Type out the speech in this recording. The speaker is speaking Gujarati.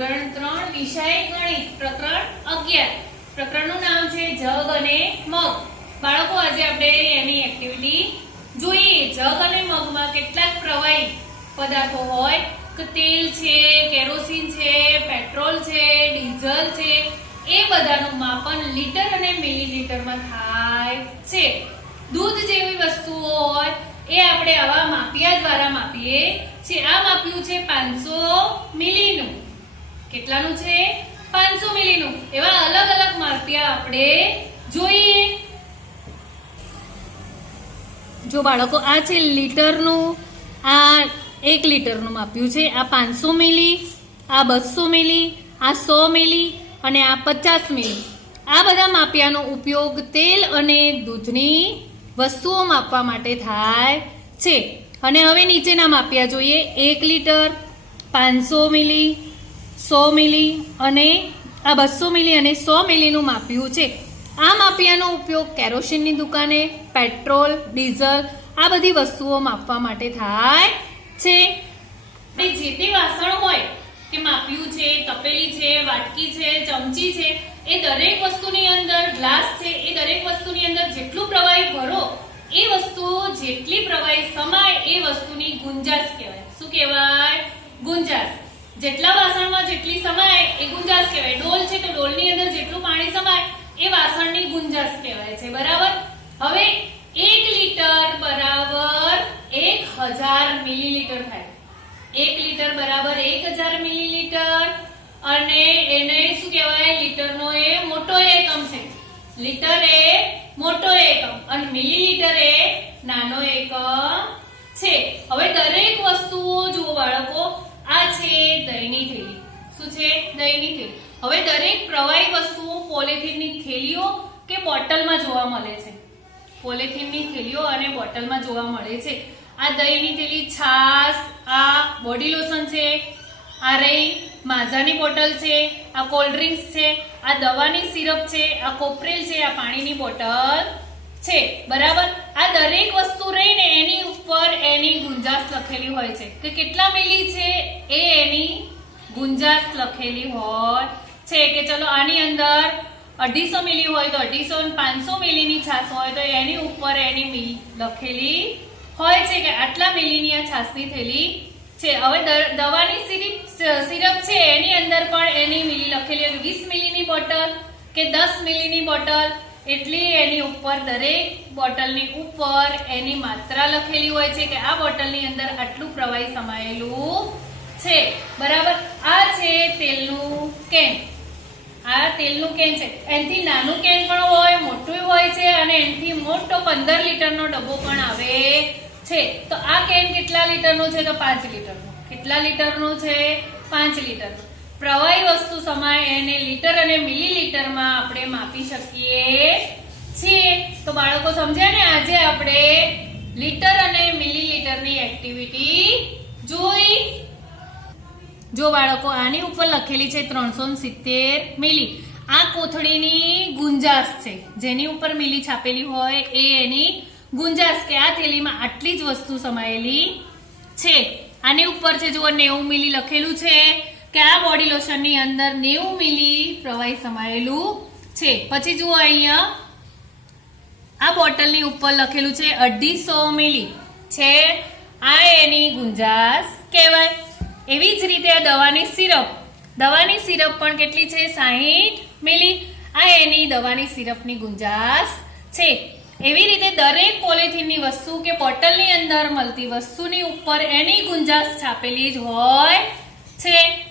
ધોરણ ત્રણ, વિષય ગણિત. પ્રકરણ અગિયાર. પ્રકરણનું નામ છે જગ અને મગ. બાળકો, આજે આપણે એની એક્ટિવિટી જોઈએ. જગ અને મગમાં કેટલાક પ્રવાહી પદાર્થો હોય. કે તેલ છે, કેરોસીન છે, પેટ્રોલ છે, ડીઝલ છે. એ બધાનું માપન લીટર અને મિલીલીટરમાં થાય છે. દૂધ જેવી વસ્તુઓ હોય, એ આપણે આવા માપિયા દ્વારા માપીએ છીએ. આ માપ્યું છે પાંચસો મિલીનું. કેટલાનું છે? પાંચસો મિલીનું. એવા અલગ અલગ માપિયા આપણે જોઈએ. જો બાળકો, આ છે લીટરનું, આ એક લીટરનું માપ્યું છે. આ પાંચસો મિલી, આ બસો મિલી, આ સો મિલી અને આ પચાસ મિલી. આ બધા માપિયાનો ઉપયોગ તેલ અને દૂધની વસ્તુઓ માપવા માટે થાય છે. અને હવે નીચેના માપિયા જોઈએ. એક લીટર, પાંચસો મિલી સો મિલી અને આ બસો મિલી અને સો મિલીનું માપ્યું છે. આ માપિયાનો ઉપયોગ કેરોસીનની દુકાને, પેટ્રોલ, ડીઝલ, આ બધી વસ્તુઓ માપવા માટે થાય છે. આપણે જે તે વાસણ હોય કે માપ્યું છે, તપેલી છે, વાટકી છે, ચમચી છે, એ દરેક વસ્તુની અંદર, ગ્લાસ છે, એ દરેક વસ્તુની અંદર જેટલું પ્રવાહી ભરો, એ વસ્તુ જેટલી પ્રવાહી સમાય એ વસ્તુની ગુંજાશ કહેવાય. શું કહેવાય? ગુંજાશ. જેટલા વાસણમાં જેટલી સમાય એ ગુંજાશ કહેવાય. ડોલ છે તો ડોલની અંદર જેટલું પાણી સમાય એ વાસણની ગુંજાશ કહેવાય છે. બરાબર? હવે એક લીટર બરાબર એક હજાર મિલીલીટર થાય. એક લીટર બરાબર એક હજાર મિલીલીટર અને એને શું કહેવાય? લીટરનો એ મોટો એકમ છે. લીટર એ મોટો એકમ અને મિલીલીટર એ નાનો એકમ છે. હવે દરેક વસ્તુઓ જુઓ બાળકો આ છે દહીંની થેલી. શું છે? દહીંની થેલી. હવે દરેક પ્રવાહી વસ્તુઓ પોલિથીનની થેલીઓ કે બોટલમાં જોવા મળે છે. પોલિથીનની થેલીઓ અને બોટલમાં જોવા મળે છે. આ દહીંની થેલી છાશ, આ બોડી લોશન છે, આ રહી માઝાની બોટલ છે, આ કોલ્ડ ડ્રિંક્સ છે, આ દવાની સિરપ છે, આ કોપરેલ છે, આ પાણીની બોટલ છે. બરાબર? આ દરેક વસ્તુ રહીને એની ઉપર એની ગુંજાશ લખેલી હોય છે. કે કેટલા મિલી છે એ એની ગુંજાશ લખેલી હોય છે કે ચલો આની અંદર અઢીસો મિલી હોય તો અઢીસો પાંચસો મિલીની છાશ હોય તો એની ઉપર એની મિલી લખેલી હોય છે કે આટલા મિલીની આ છાશની થેલી છે. હવે દવાની સિરપ સિરપ છે એની અંદર પણ એની મિલી લખેલી હોય. વીસ મિલીની બોટલ કે દસ મિલીની બોટલ એટલી એની ઉપર દરેક બોટલની ઉપર એની માત્રા લખેલી હોય છે કે આ બોટલની અંદર આટલું પ્રવાહી સમાયેલું છે. બરાબર? આ છે તેલનું કેન. આ તેલનું કેન છે. એનાથી નાનું કેન પણ હોય, મોટું હોય છે અને એનાથી મોટો પંદર લીટરનો ડબ્બો પણ આવે છે. તો આ કેન કેટલા લીટરનું છે? તો પાંચ લીટરનું. કેટલા લીટરનું છે? પાંચ લીટરનું. પ્રવાહી વસ્તુ સમાય એને લીટર અને મિલીલીટરમાં આપણે માપી શકીએ છીએ. તો બાળકો, સમજ્યા ને? આજે આપણે લીટર અને મિલીલીટરની એક્ટિવિટી જોઈ. જો બાળકો, આની ઉપર લખેલી છે ત્રણસો સિત્તેર મિલી. આ કોથળીની ગુંજાશ છે. જેની ઉપર મિલી છાપેલી હોય એ એની ગુંજાશ કે આ થેલીમાં આટલી જ વસ્તુ સમાયેલી છે. આની ઉપર છે, જુઓ, નેવું મિલી લખેલું છે. કે આ બોડી લોશનની અંદર નેવું મિલી પ્રવાહી સમાયેલું છે. પછી જુઓ અહીંયા, આ બોટલની ઉપર લખેલું છે અઢીસો મિલી છે, આ એની ગુંજાશ કહેવાય. એવી જ રીતે આ દવાની સિરપ. દવાની સિરપ પણ કેટલી છે? સાહીઠ મિલી આ એની દવાની સિરપની ગુંજાશ છે. એવી રીતે દરેક પોલિથીનની વસ્તુ કે બોટલની અંદર મળતી વસ્તુની ઉપર એની ગુંજાશ છાપેલી જ હોય છે.